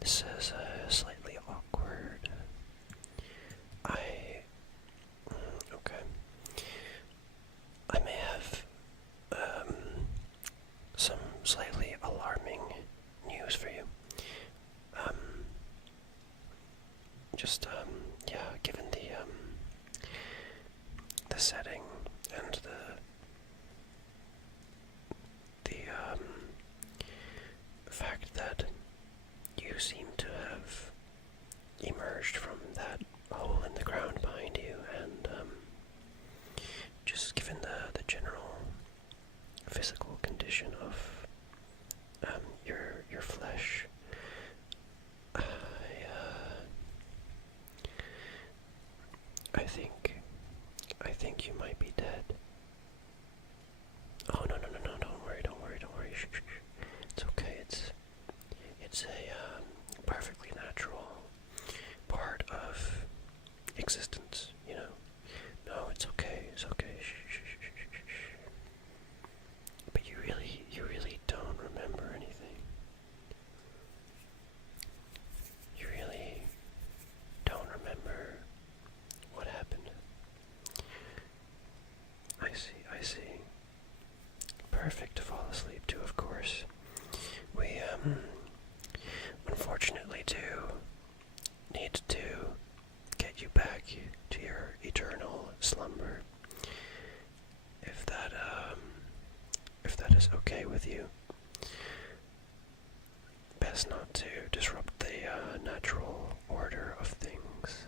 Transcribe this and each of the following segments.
this is slightly awkward. Okay. I may have some slightly alarming news for you. Yeah, given the setting and the fact that you seem to have emerged from that hole in the ground behind you, and just given the general physical condition of your flesh, I think you might be dead. Oh, no, don't worry. Shh. It's okay. It's a perfectly natural part of existence, you know. No, it's okay. Shh. But you really don't remember anything. You really don't remember what happened. I see. Perfect to fall asleep to, of course. We, unfortunately do need to get you back to your eternal slumber. If that is okay with you. Best not to disrupt the natural order of things.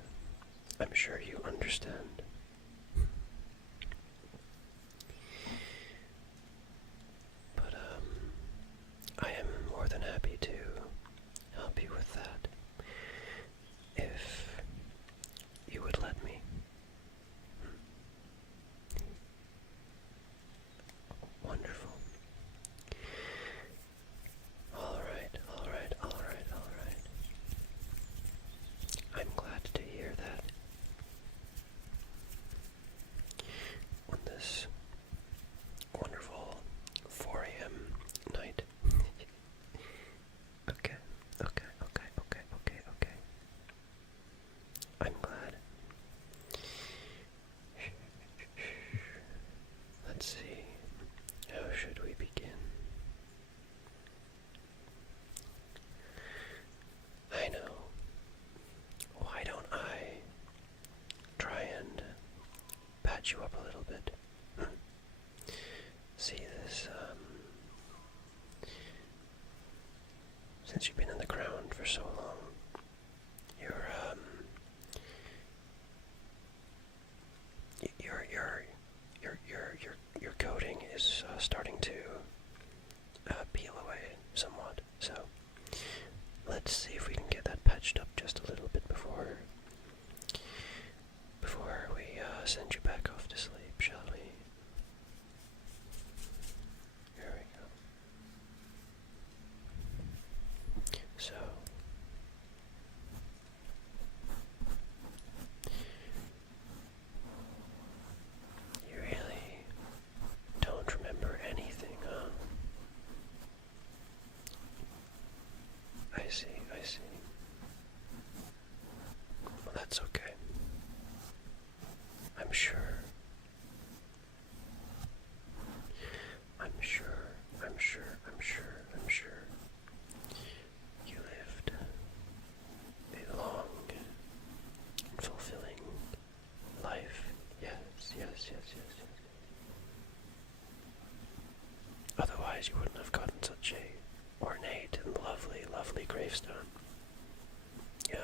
I'm sure you understand. But, I am more than happy to help you with that, if you would let me. Wonderful. Alright. I'm glad to hear that. On this wonderful 4 a.m. night. Okay. I'm glad. Let's see. How should we begin? I know. Why don't I try and patch you up a little bit? See this, since you've been in the ground for so long, your coating is starting to peel away somewhat. So let's see if we can get that patched up just a little bit before we send you back off to sleep, shall we? Here we go. So, you really don't remember anything, huh? I see. Well, that's okay. I'm sure. You lived a long and fulfilling life. Yes. Otherwise you wouldn't have gotten such a ornate and lovely gravestone. Yeah.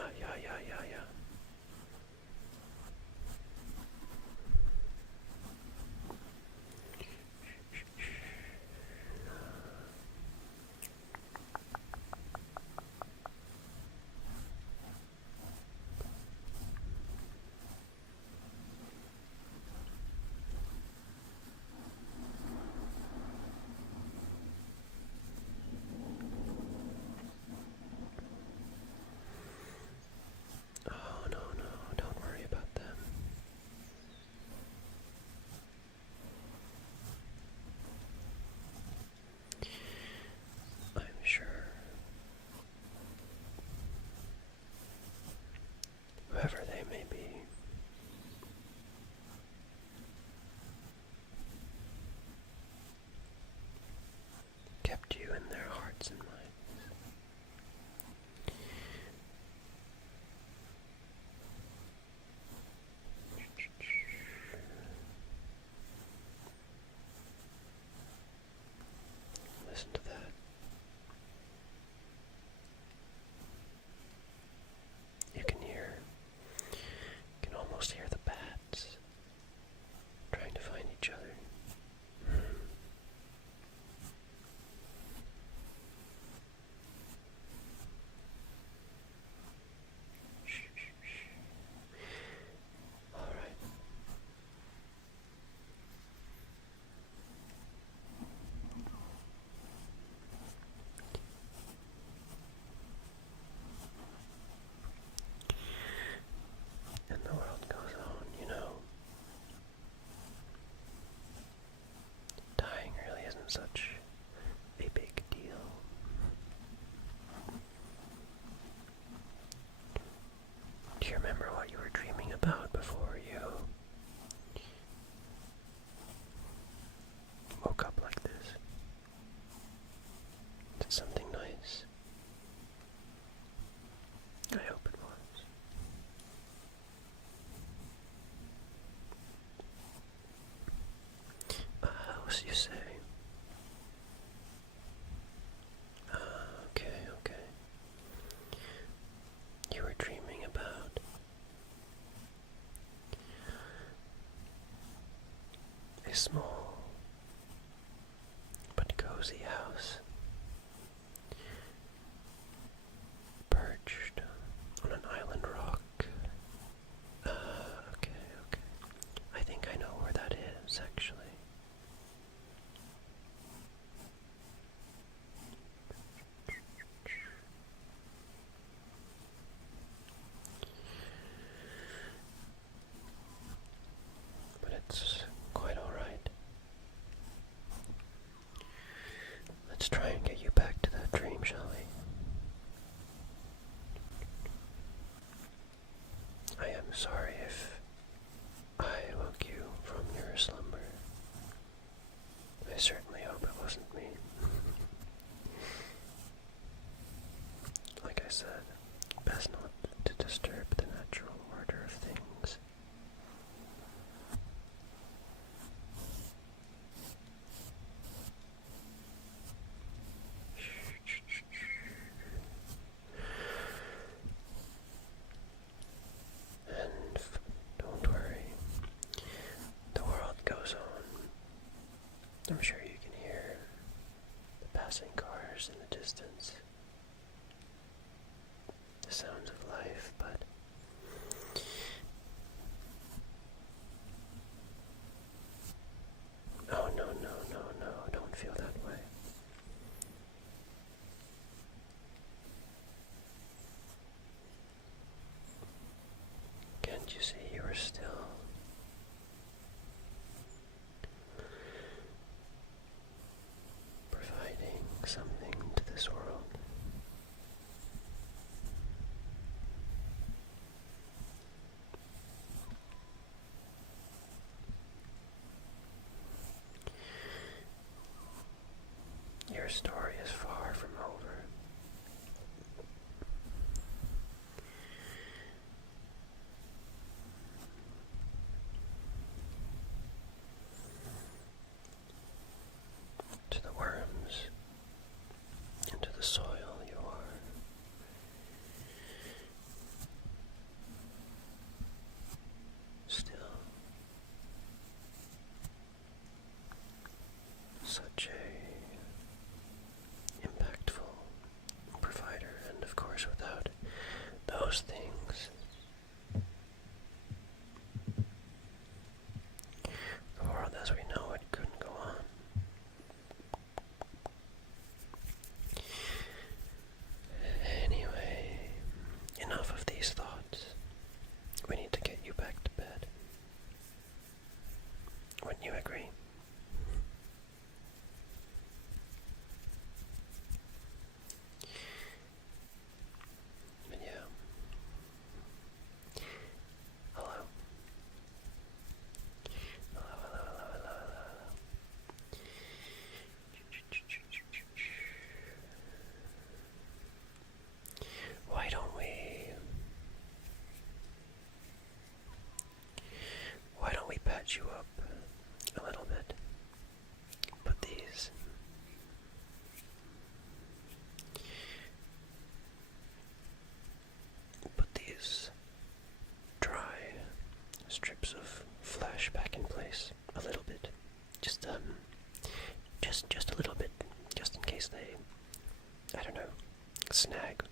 small but cozy house, perched on an island rock. Okay. I think I know where that is, actually. But it's quite alright. Let's try and get you back to that dream, shall we? I am sorry if I woke you from your slumber. I certainly hope it wasn't me. Like I said, best not to disturb the natural order of things. And don't worry, the world goes on. I'm sure you can hear the passing cars in the distance, the sounds of life, but oh no, don't feel that way. Can't you see you are still providing something to this world? Your story is far from over. To the worms, into the soil you are. Still such a impactful provider, and of course without those things, the world as we know it couldn't go on. Anyway, enough of these thoughts. We need to get you back to bed. Wouldn't you agree? But yeah. Hello. Hello. Why don't we patch you up a little bit? Put these dry strips of flesh back in place a little bit. Just a little bit, just in case they, I don't know, snag,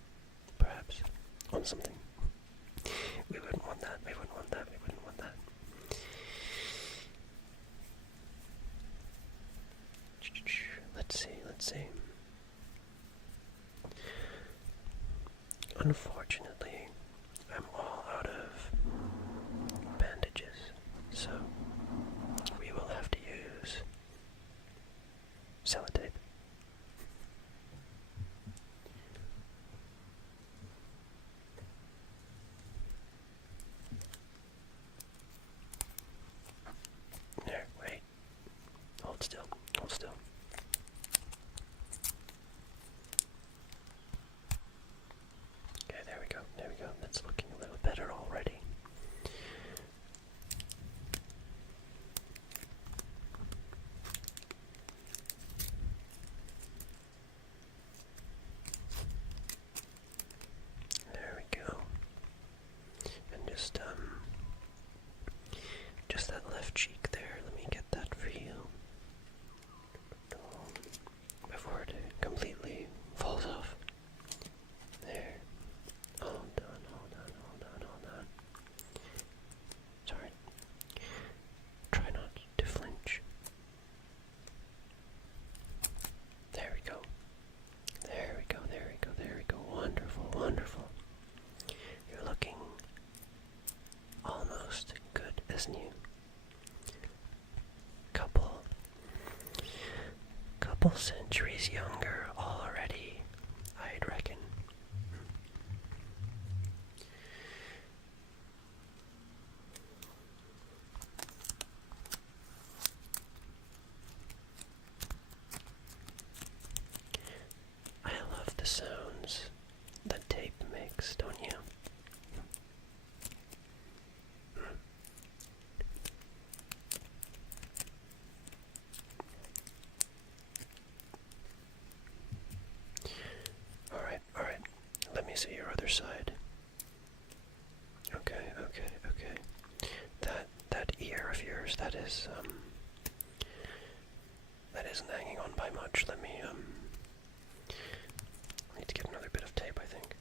perhaps, on something. We wouldn't want that. Let's see. Unfortunately, I'm all out of bandages, so we will have to use sellotape. There, wait. Hold still. Okay, couple centuries younger already, I'd reckon. I love the sounds that tape makes, don't you? Alright. Let me see your other side. Okay. That ear of yours, that isn't hanging on by much. Let me, I need to get another bit of tape, I think.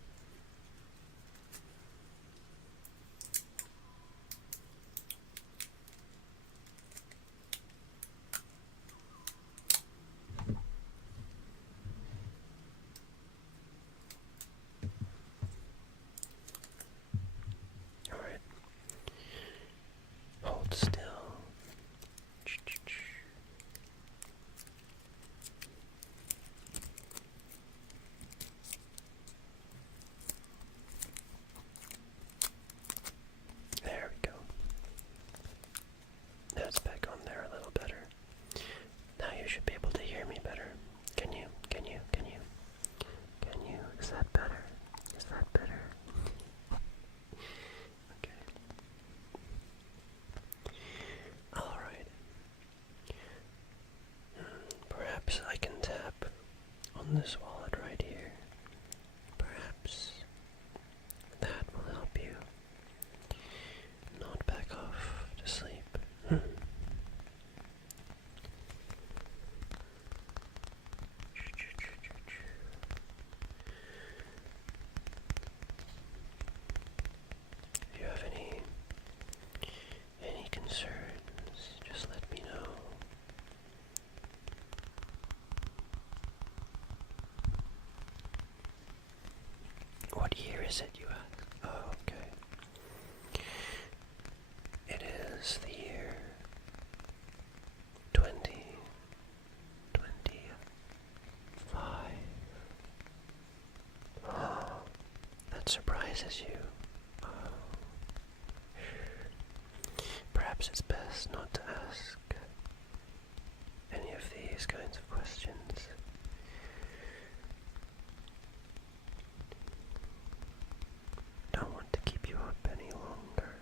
Alright. Hold still. There we go. That's back on there a little better. Now you should be able to hear me better. Can you? Is that better? Okay. Alright. Perhaps I can tap on this wallet right here. Perhaps that will help you not back off to sleep. If you have any concerns, just let me know. What year is it, you ask? Oh, okay. It is the year 2025. Oh, that surprises you. Oh. Perhaps it's best not to ask any of these kinds of questions. Don't want to keep you up any longer.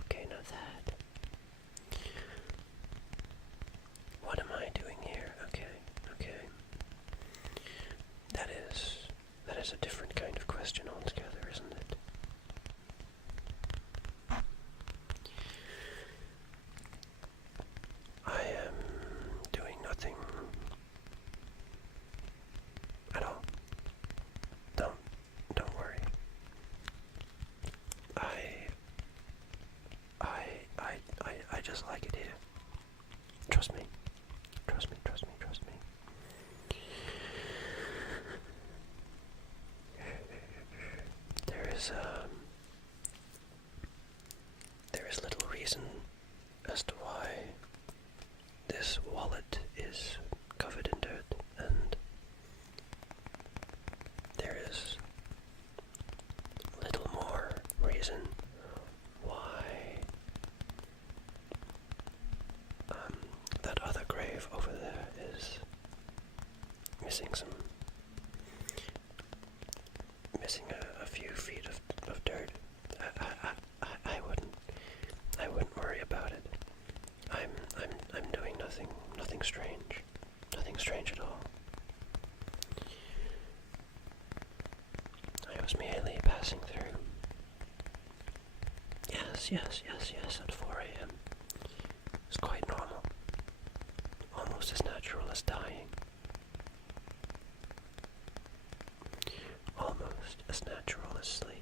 Okay, now that. What am I doing here? Okay. That is a different kind of question altogether, isn't it? I am doing nothing at all. Don't worry. I just like it here. Trust me. There is little reason as to why this wallet is covered in dirt, and there is little more reason why that other grave over there is missing a few feet of dirt. I wouldn't worry about it. I'm doing nothing strange at all. I was merely passing through. Yes, at 4 a.m. It's quite normal. Almost as natural as dying. Almost natural as sleep.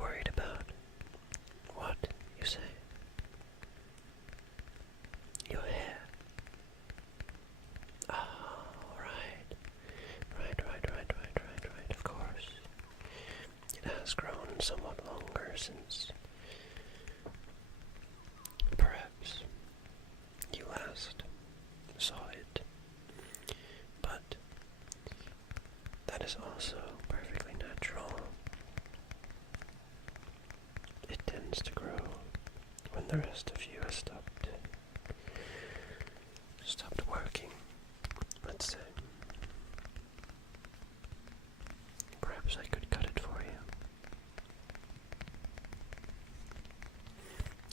Worried about what, you say? Your hair. Oh, right. Right, of course. It has grown somewhat longer since perhaps you last saw it. But that is also perfectly natural. It tends to grow when the rest of you has stopped working, let's say. Perhaps I could cut it for you.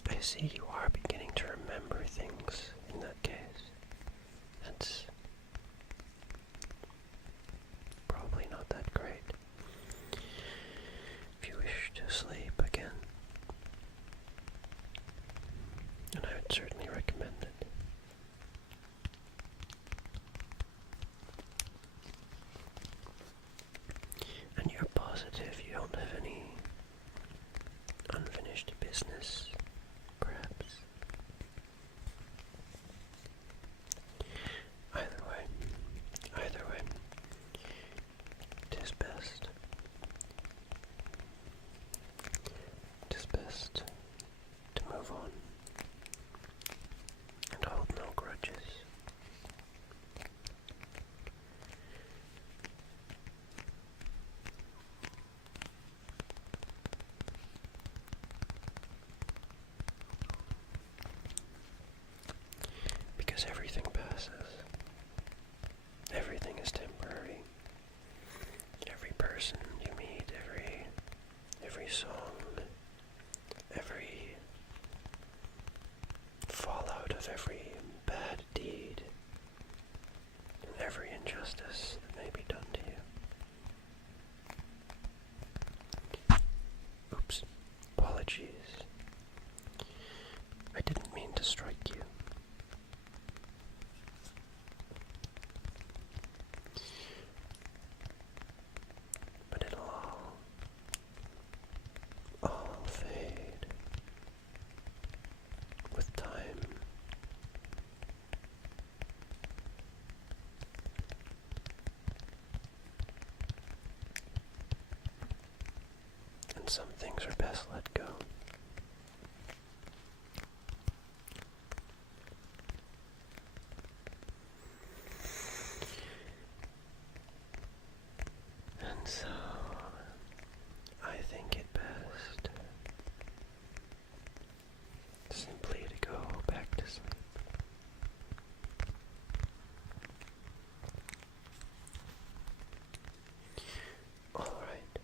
I see you are beginning to remember things in that case. That's probably not that great. If you wish to sleep again, and I would certainly recommend it. And you're positive you don't have any unfinished business, perhaps? Either way, 'tis best. 'Tis best to move on and hold no grudges. Because everything passes. Everything is temporary. Every person you meet, every song, every fallout of every bad deed, and every injustice that may be done to you. Oops. Apologies. I didn't mean to strike you. But it'll all fade with time. And some things are best let go. And so, I think it best simply to go back to sleep. Alright.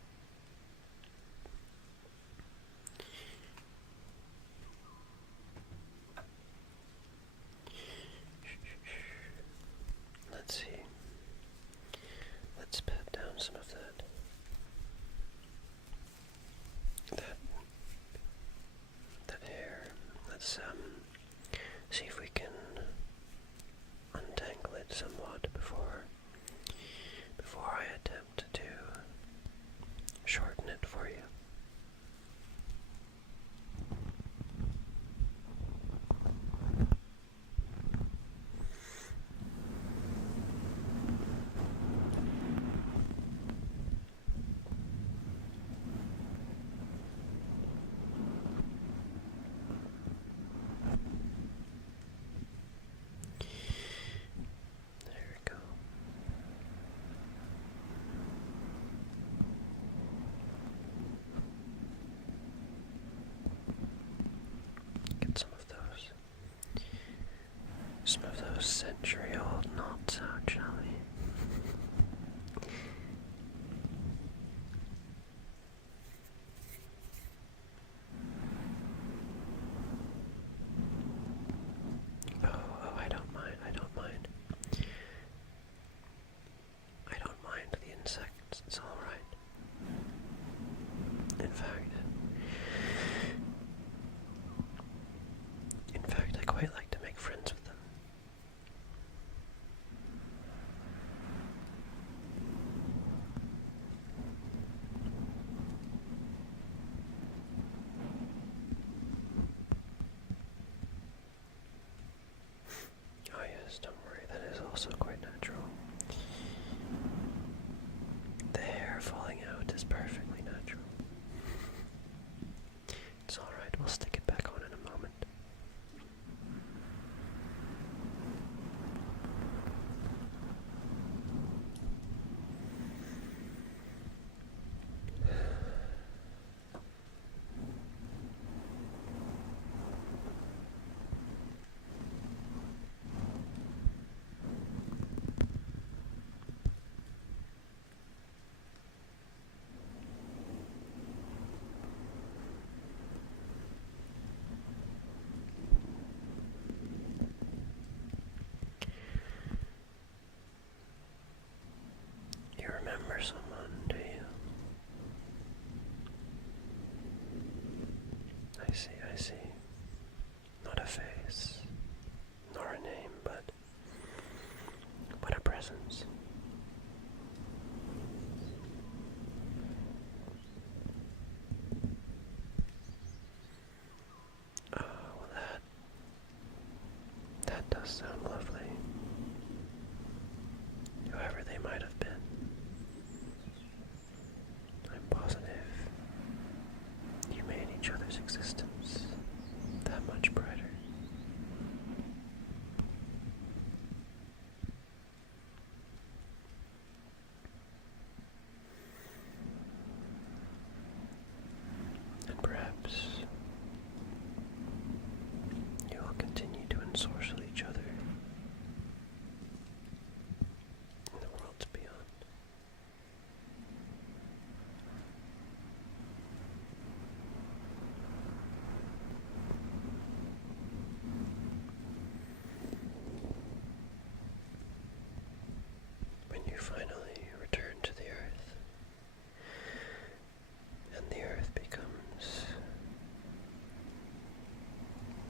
treasury old knots out, shall we? Oh, I don't mind, I don't mind. I don't mind the insects, it's alright. In fact, I quite like to make friends with them. Oh yes, don't worry, that is also quite natural. The hair falling out is perfectly natural. It's alright, we'll stick it back on in a moment. You remember someone, do you? I see. Not a face, nor a name, but a presence. Oh, well that does sound lovely. Whoever they might have been, I'm positive you made each other's existence that much brighter. And perhaps you will continue to ensorcel each other in the worlds beyond. When you finally return to the earth, and the earth becomes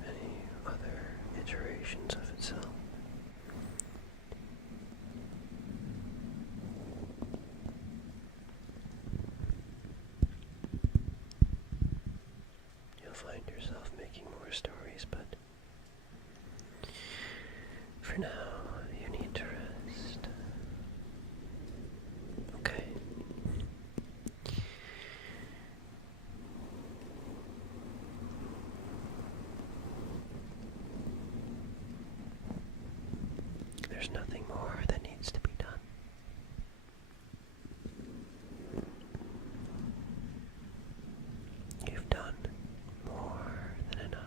many other iterations of itself, you'll find yourself making more stories, but for now, you need to rest. Okay? There's nothing more that needs to be done. You've done more than enough.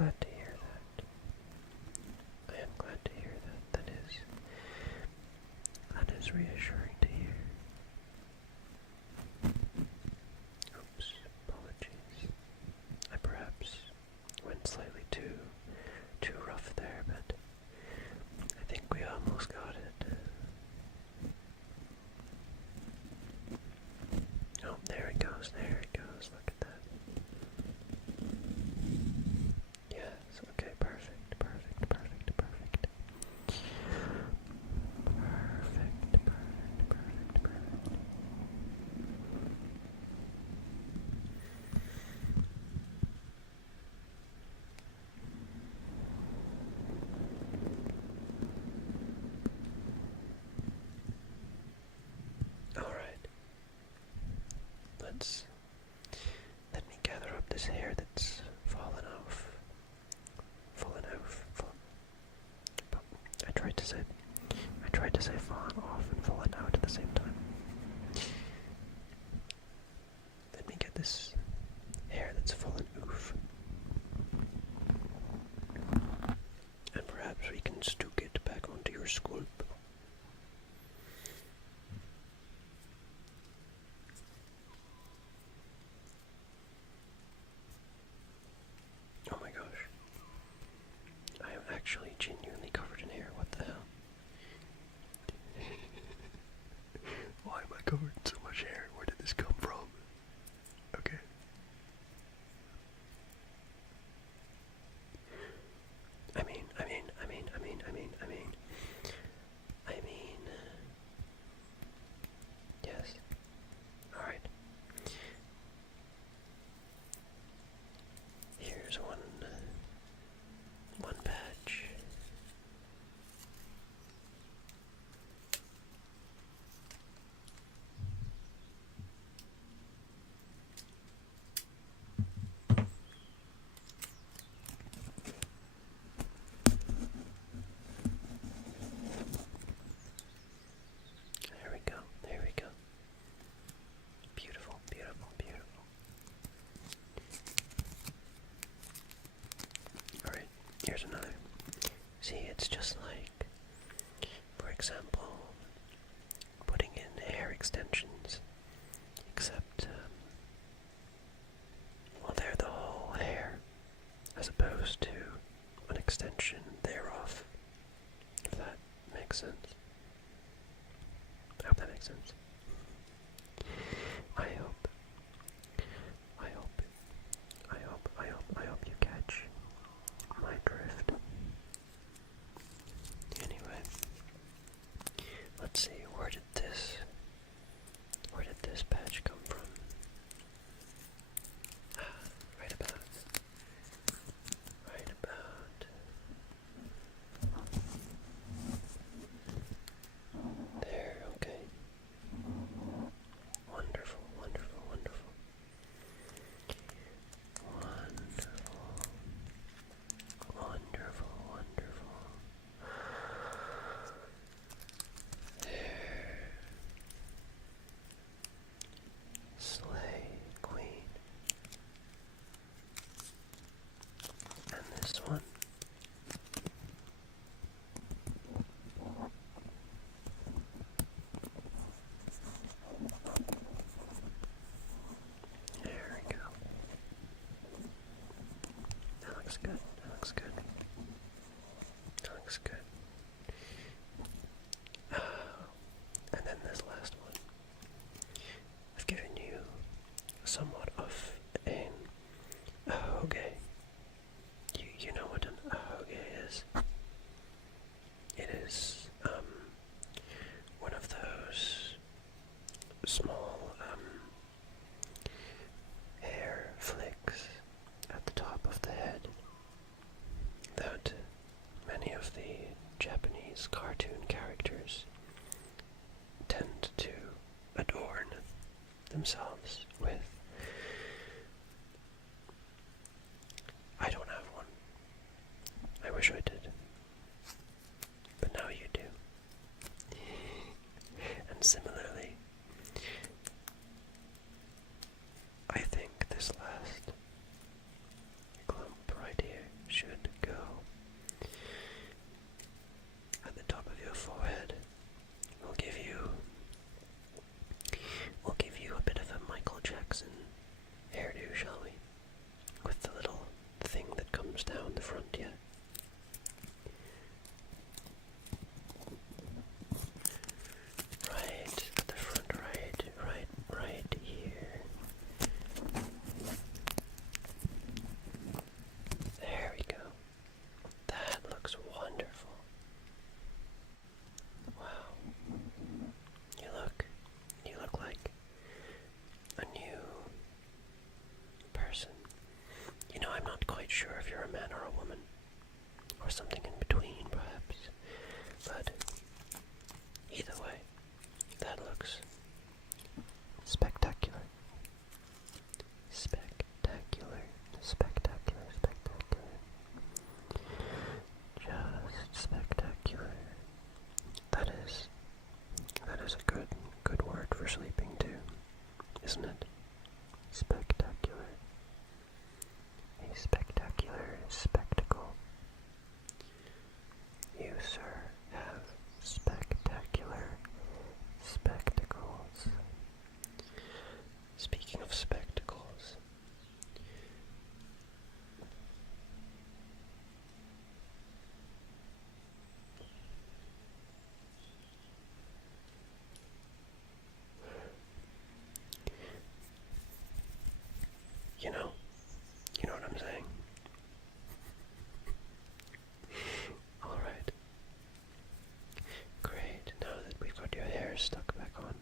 glad to hear that. I am glad to hear that. That is reassuring to hear. Oops, apologies. I perhaps went slightly too rough there, but I think we almost got it. Oh, there it goes, look at that. Yes, okay, perfect. Alright. Let me gather up this hair that's fallen off. I tried to say fallen off and fallen out at the same time. Let me get this hair that's fallen oof. And perhaps we can stook it back onto your scalp. Oh my gosh. I am actually genuinely covered in hair. What the hell? Why am I covered in so much hair? Where did this come from? Okay. I mean, yes. Alright. Here's one patch. There we go. Beautiful. Alright, here's another. See, it's just like, for example, putting in hair extensions, except, well, they're the whole hair, as opposed to an extension thereof, if that makes sense. I hope that makes sense. I hope you catch my drift. Anyway, let's see, where did this patch come from? Right about there. Okay. Wonderful. There. Slay, queen. And this one. There we go. That looks good. And then this last one. I've given you somewhat of an ahoge. You know what an ahoge is? It is one of those small hair flicks at the top of the head that many of the Japanese cartoon characters tend to adorn themselves with. I don't have one. I wish I did. But now you do. And similarly, I think this last clump right here quite sure if you're a man or a woman, or something in between, perhaps. But either way, that looks spectacular. Spectacular. Spectacular. Spectacular. Just spectacular. That is a good word for sleeping too, isn't it? Spectacular. A spectacular spectacle. You, sir, have spectacular spectacles. Speaking of spectacles, you know what I'm saying? Alright. Great, now that we've got your hair stuck back on,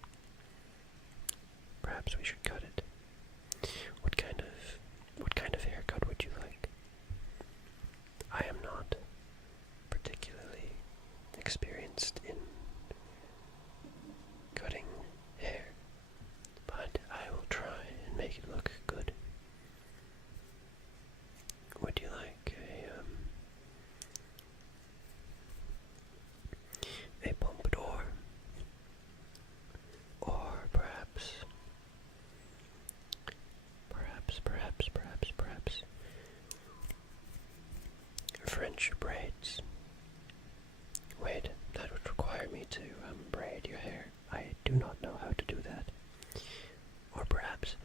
perhaps we should cut it. What kind of haircut would you like? I am not particularly experienced in cutting hair, but I will try and make it look good. Would you like a pompadour, or perhaps French braids? Wait, that would require me to braid your hair. I do not know how to do that. Or perhaps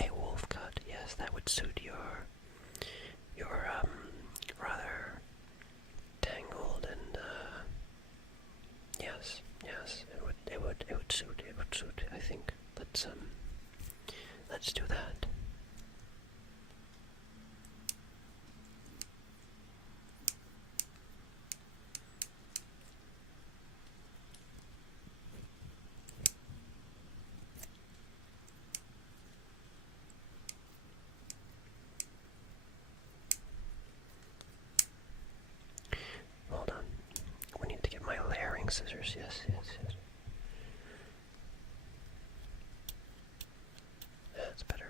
a wolf cut. Yes, that would suit your rather tangled and yes, it would suit. I think let's do that. Hold on. We need to get my layering scissors. Yes. That's better.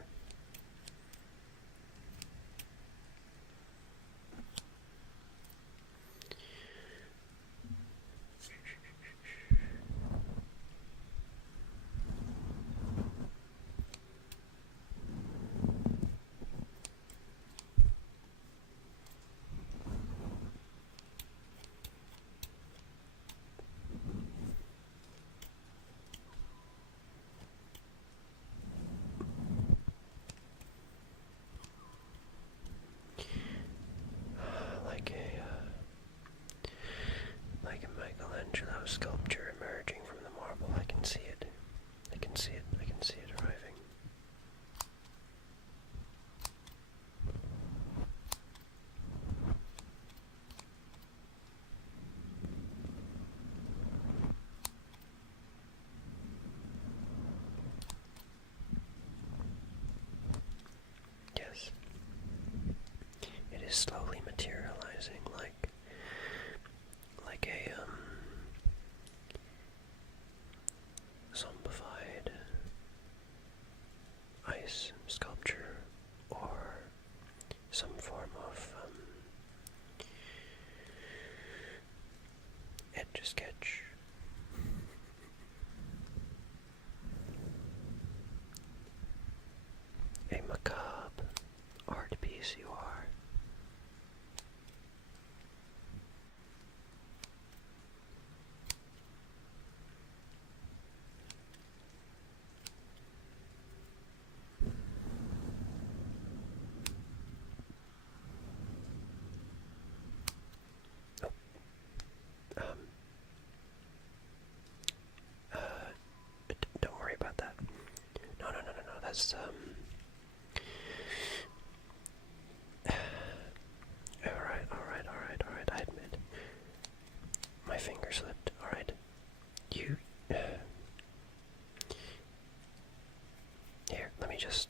Like a Michelangelo sculpture emerging from the marble. I can see it. I can see it arriving. Yes. It is slowly materializing like a zombified ice sculpture, or some form of etch a sketch. A macabre art piece you are. Don't worry about that. No. That's Alright. I admit. My finger slipped. Alright. You. Here, let me just.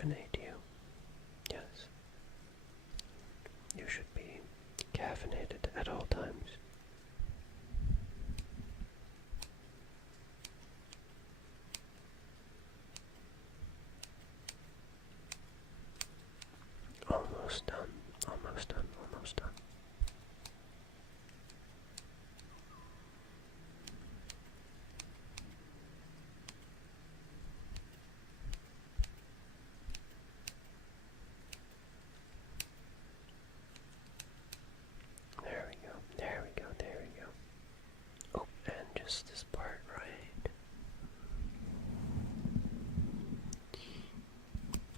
caffeinate you. Yes. You should be caffeinated at all times. Almost done, almost done, almost done. There we go, there we go, there we go. Oh, and just this part right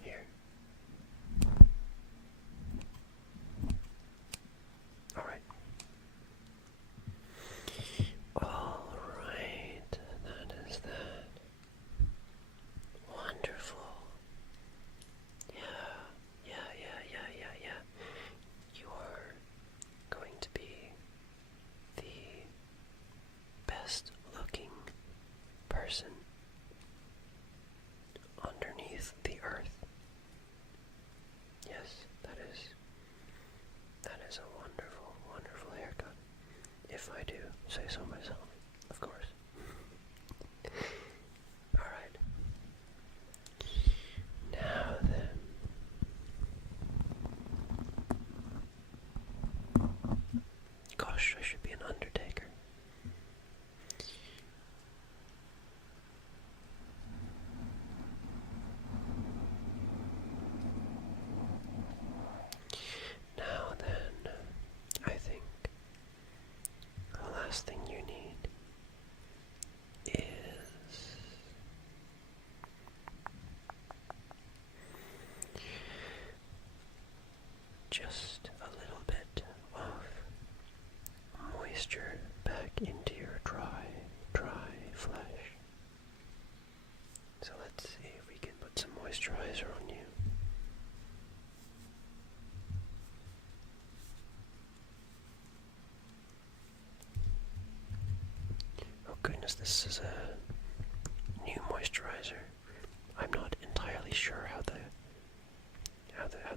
here. Alright. Alright, that is that. Wonderful. Yeah. You are going to be the best looking person underneath the earth. Yes, that is a wonderful, wonderful haircut. If I do say so myself, of course. Alright. Now then. Gosh, I should be an undertaker. Now then, I think the last thing you need is just a little bit of moisture back into your dry flesh. So let's see if we can put some moisturizer on you. Oh goodness, this is a new moisturizer. I'm not entirely sure how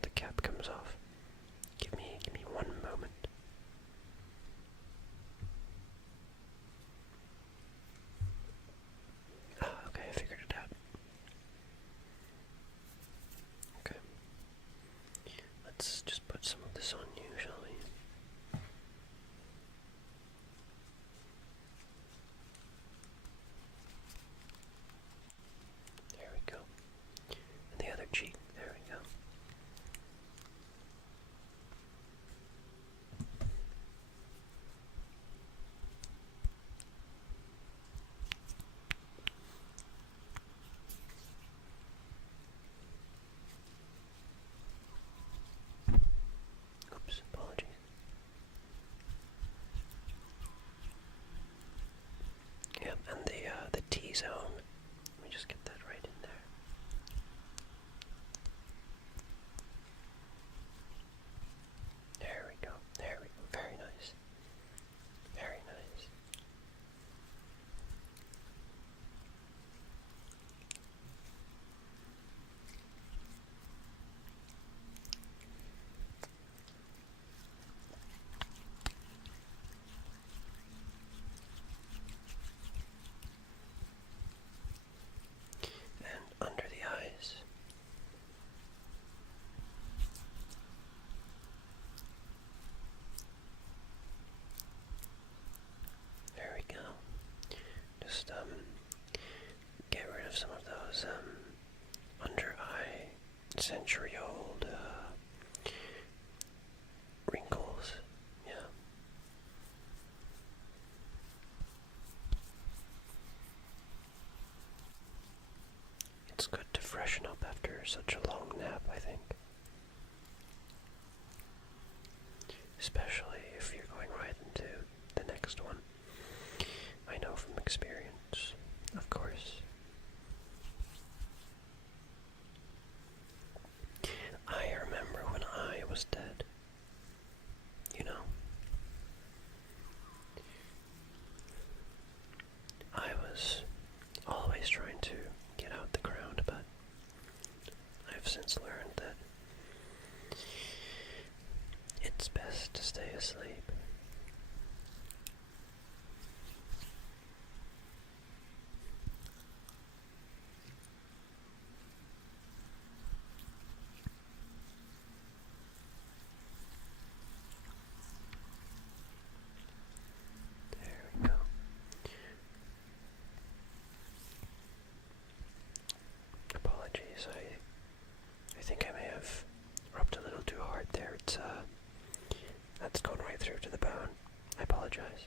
the cap comes off. Give me one moment. Okay, I figured it out. Okay. Let's just put some of this on you, shall we? There we go. And the other cheek, there we go. Oops, apologies. Yep, and the T-zone. Let me just get that right in there. There we go. There we go. Very nice. Very nice. And under the eyes. There we go. Just get rid of some of those under eye century-old wrinkles. Yeah. It's good to freshen up after such a long nap, I think. Especially if you're going right into the next one. I know from experience, of course. I remember when I was dead. You know. I was always trying to get out the ground, but I've since since learned that it's best to stay asleep. There we go. Apologies, I think I may have rubbed a little too hard there. That's gone right through to the bone. I apologize.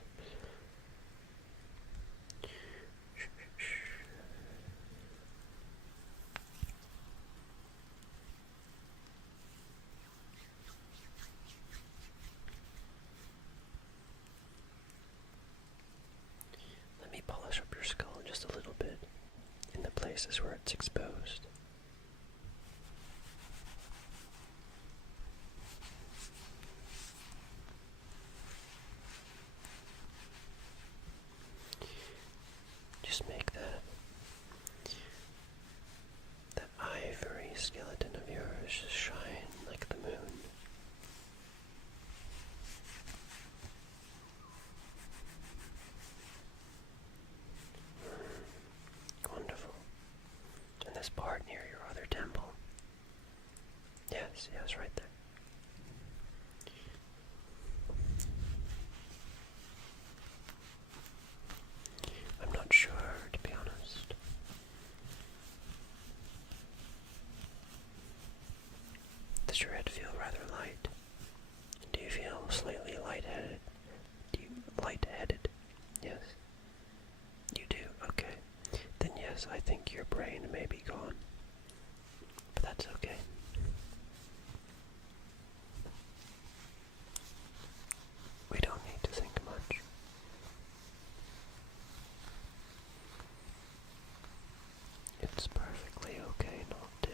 Let me polish up your skull just a little bit in the places where it's exposed. Just make that ivory skeleton of yours just shine like the moon. Wonderful. And this part near your other temple. Yes, right there. I'm not sure, to be honest. Does your head feel rather light? Do you feel slightly lightheaded? Lightheaded? Yes. You do? Okay. Then yes, I think your brain may be gone. But that's okay. We don't need to think much. It's perfectly okay not to.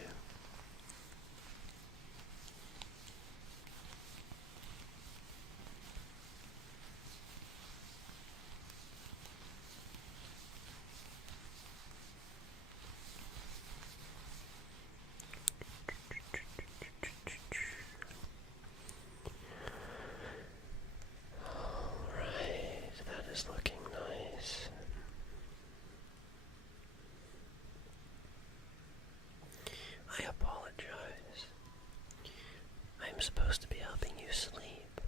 Alright, that is looking nice. I apologize. I'm supposed to be helping you sleep.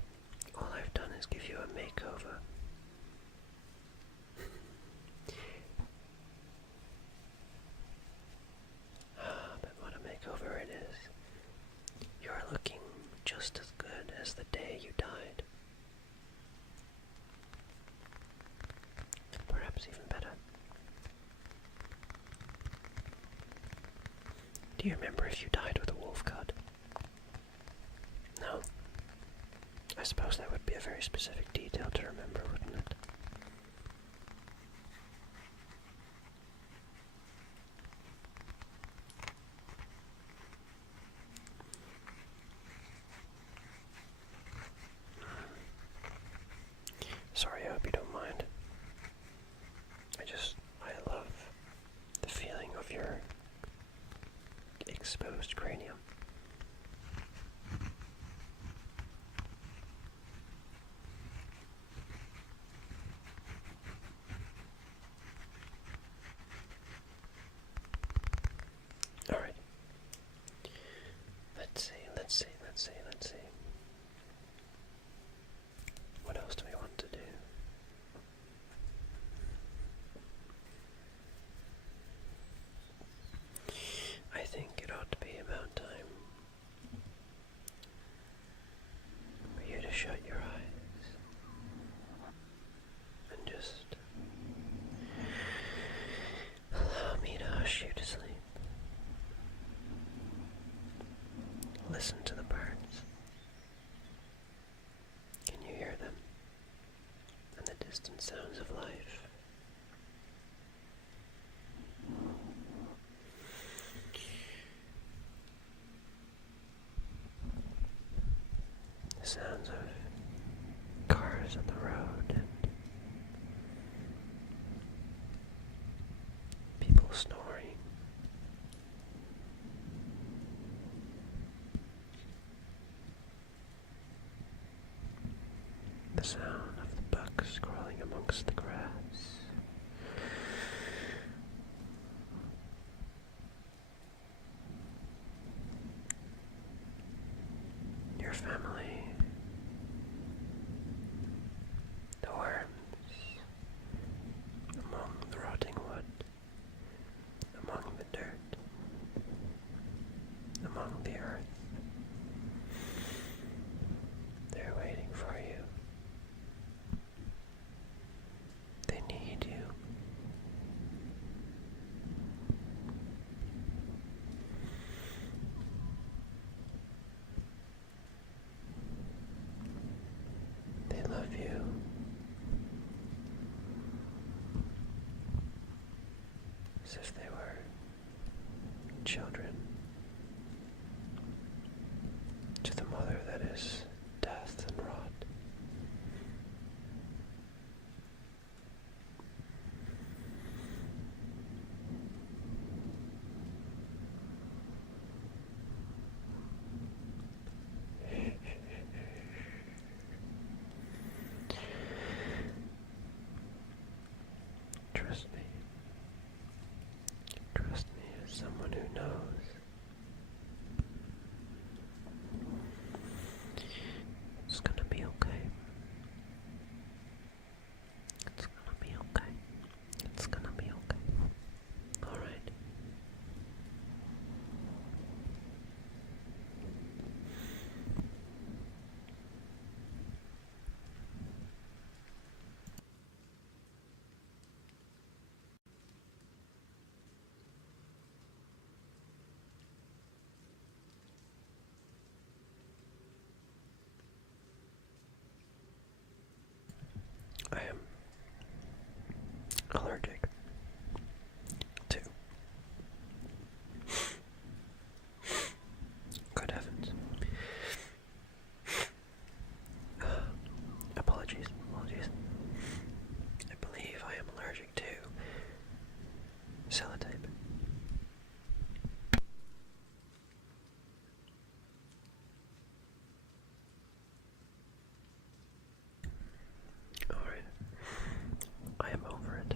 All I've done is give you a makeover. But what a makeover it is. You're looking just as good as the day you died. Perhaps even better. Do you remember if you died with a wolf cut? No? I suppose that would be a very specific detail to remember, wouldn't it? Sorry, I hope you don't mind. I love the feeling of your exposed cranium. Alright. Let's see. What else do we want to do? I think it ought to be about time for you to shut your eyes and just allow me to hush you to sleep. Listen to the birds. Can you hear them? And the distant sounds of life. The sounds of cars on the road and people snoring. amongst the grass. Your family, the worms, among the rotting wood, among the dirt, among the earth. They're waiting for you. They need you. They love you. As if they were children to the mother that is death and rot. Trust me. Trust me as someone who knows. It's gonna be okay. It's gonna be okay. It's gonna be okay. Alright. I am allergic to. Good heavens. Apologies. I believe I am allergic to sellotape. Alright. I am over it.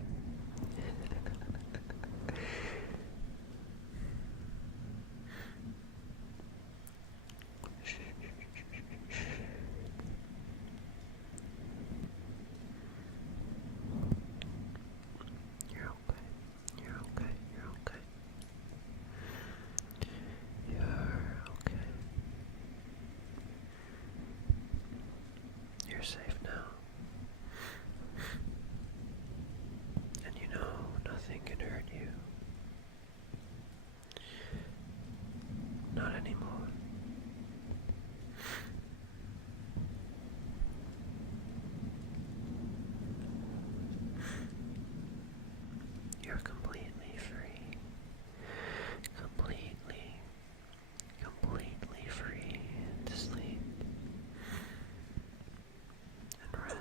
You're okay. You're okay. You're okay. You're okay. You're safe now. And you know nothing can hurt you. Not anymore. You're completely free. Completely free to sleep and rest.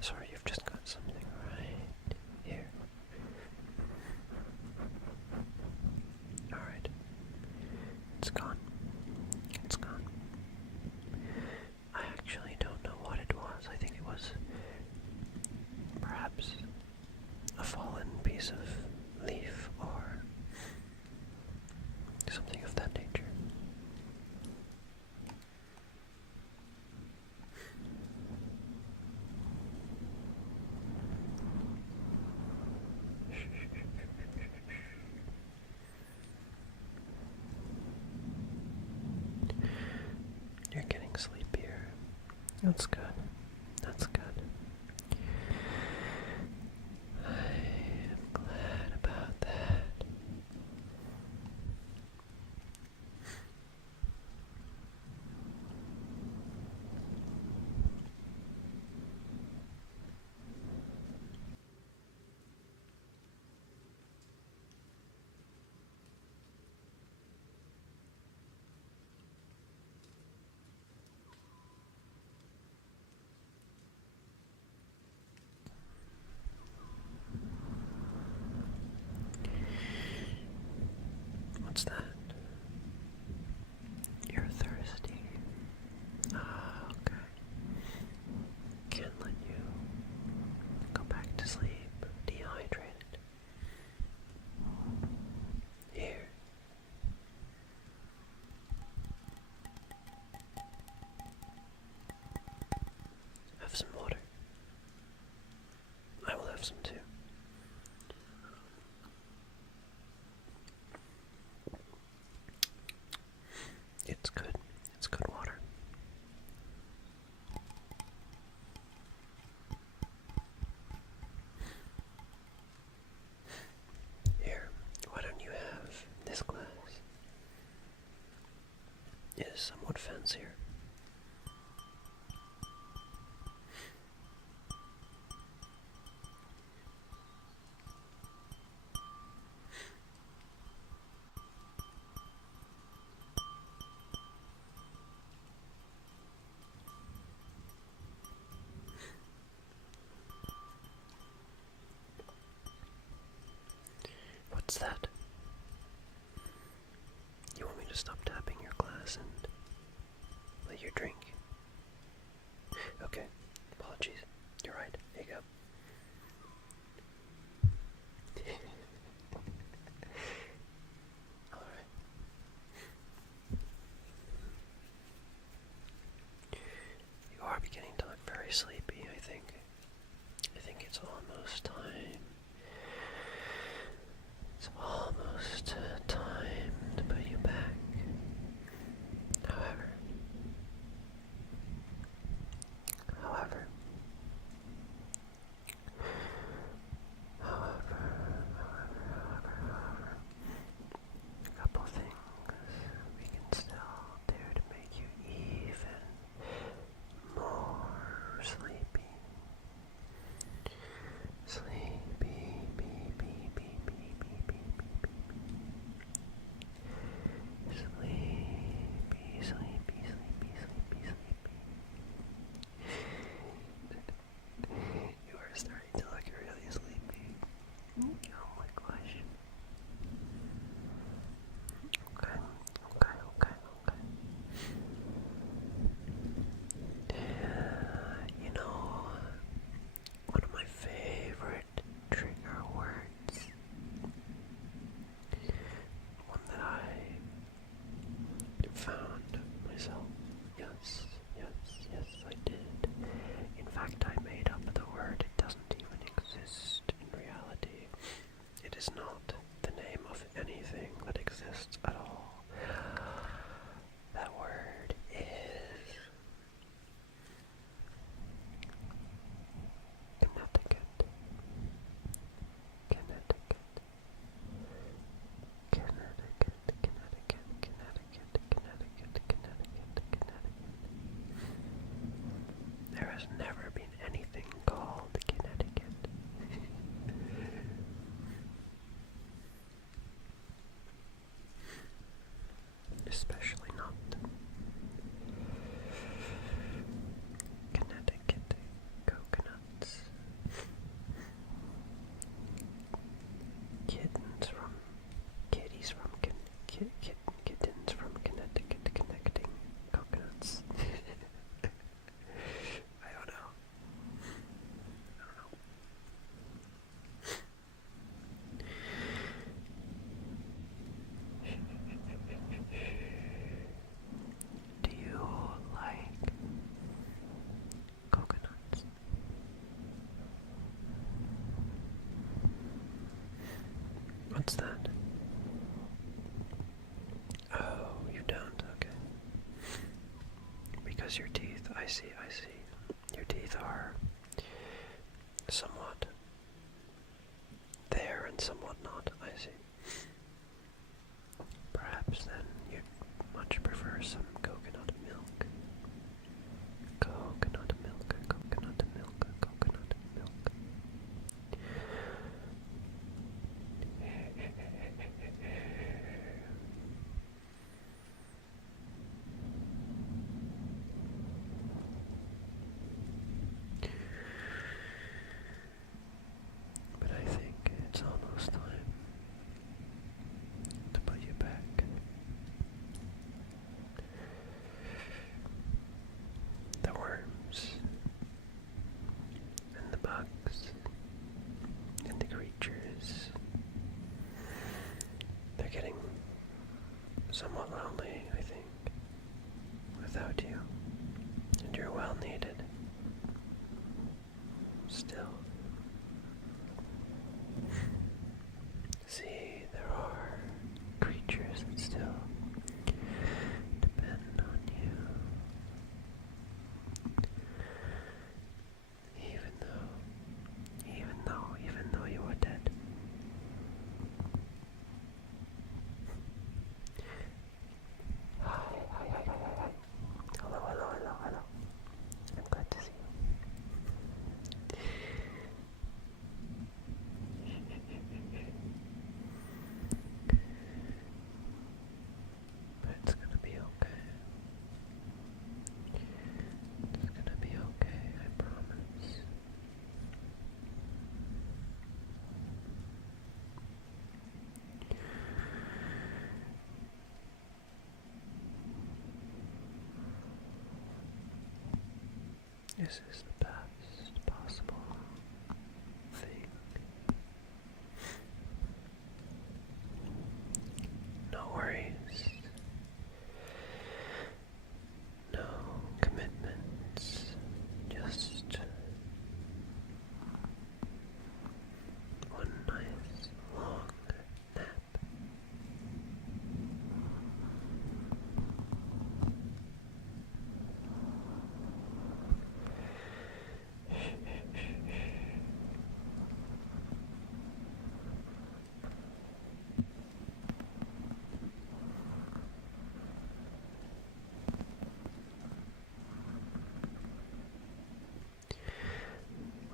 Sorry, you've just got something right here. Alright. It's gone. It's gone. I actually don't know what it was. I think it was perhaps a fallen piece of leaf or something of that nature. You're getting sleepier. That's good. That's good. I am glad about that. wood fence here. What's that? You want me to stop tapping your glass and let you drink? Okay, apologies. You're right. Here you go. Alright. You are beginning to look very sleepy, I think. I think it's almost time. It's almost time to put you back. However, however, a couple things we can still do to make you even more sleepy. Sleepy, bee, bee, bee, bee, bee, bee, bee, bee. Sleepy, sleepy, sleepy, sleepy, sleepy. You are starting to look really sleepy. Oh my gosh. Okay, okay, okay, okay. You know, one of my favorite trigger words, one that I found myself. Yes, yes, yes, I did. In fact, I made up the word. It doesn't even exist in reality. It is not the name of anything that exists at all. That word is Connecticut. Connecticut. Connecticut. Connecticut. Connecticut. Connecticut. Connecticut. Connecticut. There has never been anything called Connecticut. Especially not Connecticut coconuts. Kittens from Connecticut connecting coconuts. I don't know. Do you like coconuts? What's that? Oh, you don't? Okay. Because your teeth, I see. Your teeth are somewhat there and somewhat not, I see. Perhaps then you'd much prefer some coconut milk. Coconut milk, coconut milk, coconut milk. But I think it's almost time to put you back. The worms and the bugs and the creatures, they're getting somewhat lonely, I think, without you. And you're well needed. Still. See, there are creatures that still depend on you. Even though you are dead. this is the best possible thing. No worries. No commitments. Just one nice long nap.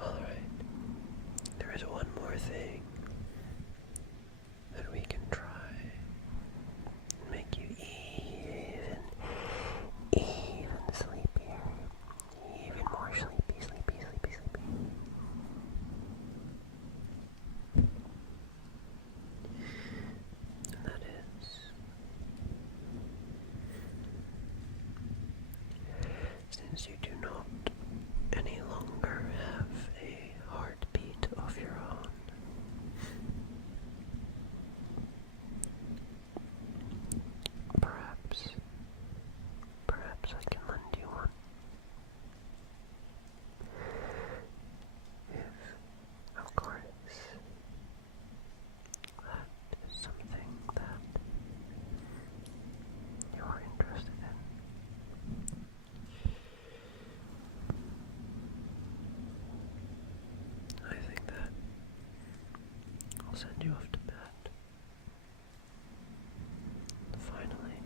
Alright, there is one more thing that we can try and make you even sleepier, even more sleepy, sleepy, sleepy, sleepy. And that is, since you do not any longer have a heartbeat of your own, perhaps I can lend you one. If, of course, that is something that you are interested in. I think that I'll send you off to bed. Finally.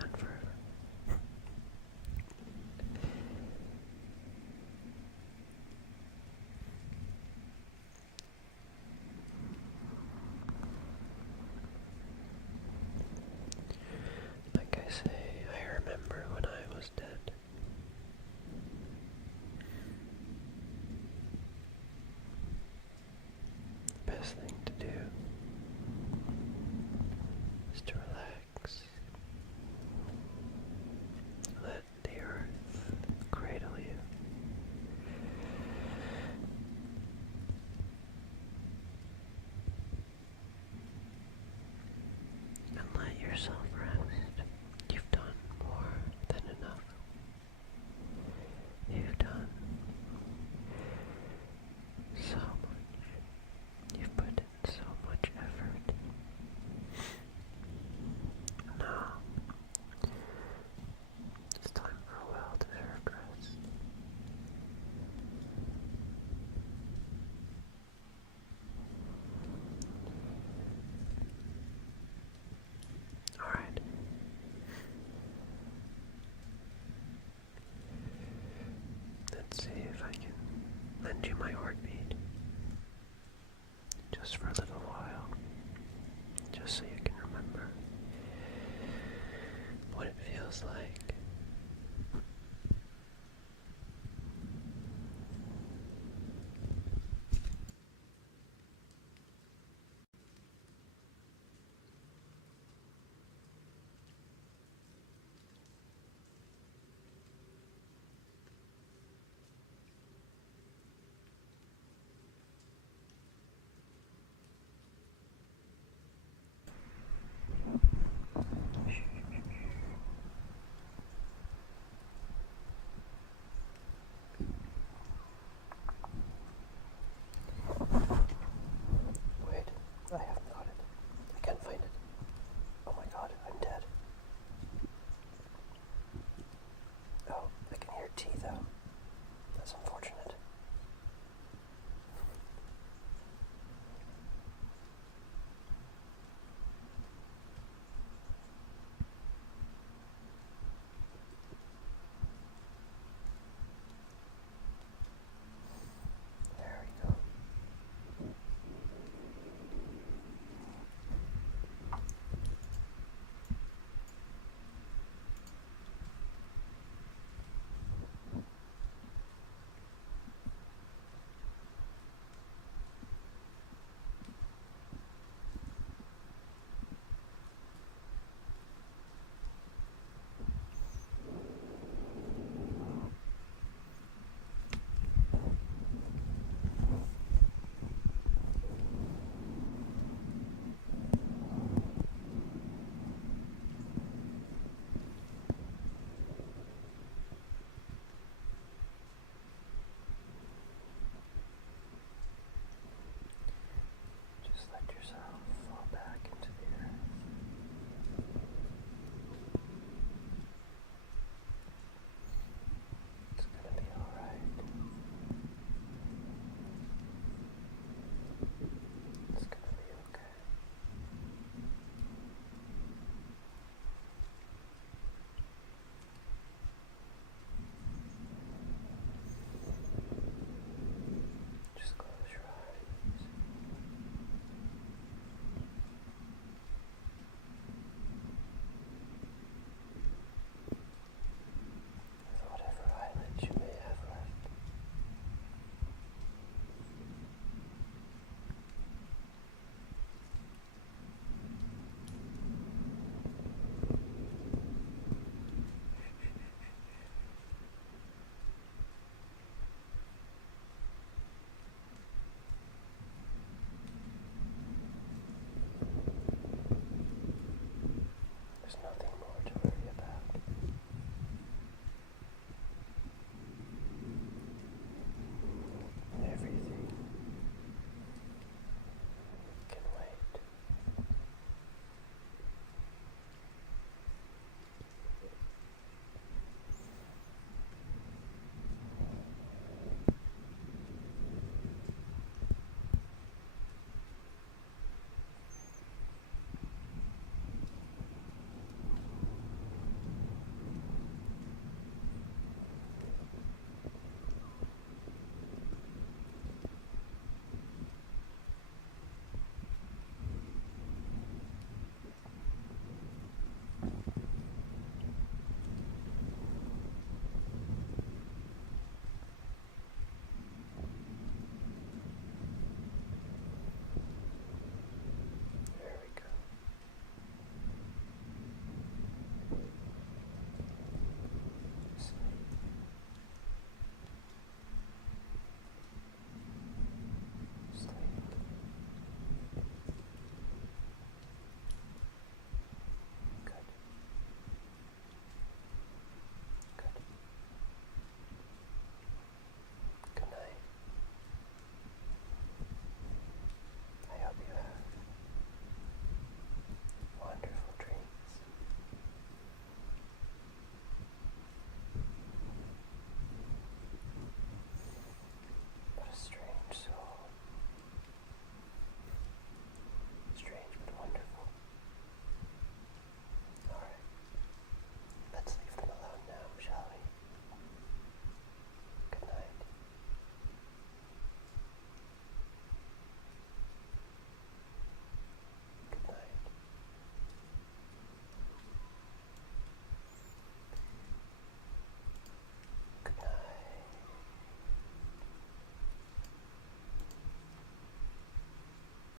And forever. Like I say, I remember when I was dead. The best thing to do is to relax. Let the earth cradle you. And let yourself rest. You've done more than enough. You've done so much. You've put in so much effort. Now, it's time for a well-deserved rest. Alright. Let's see if I can lend you my heartbeat. Just for a little while. Just so you can remember what it feels like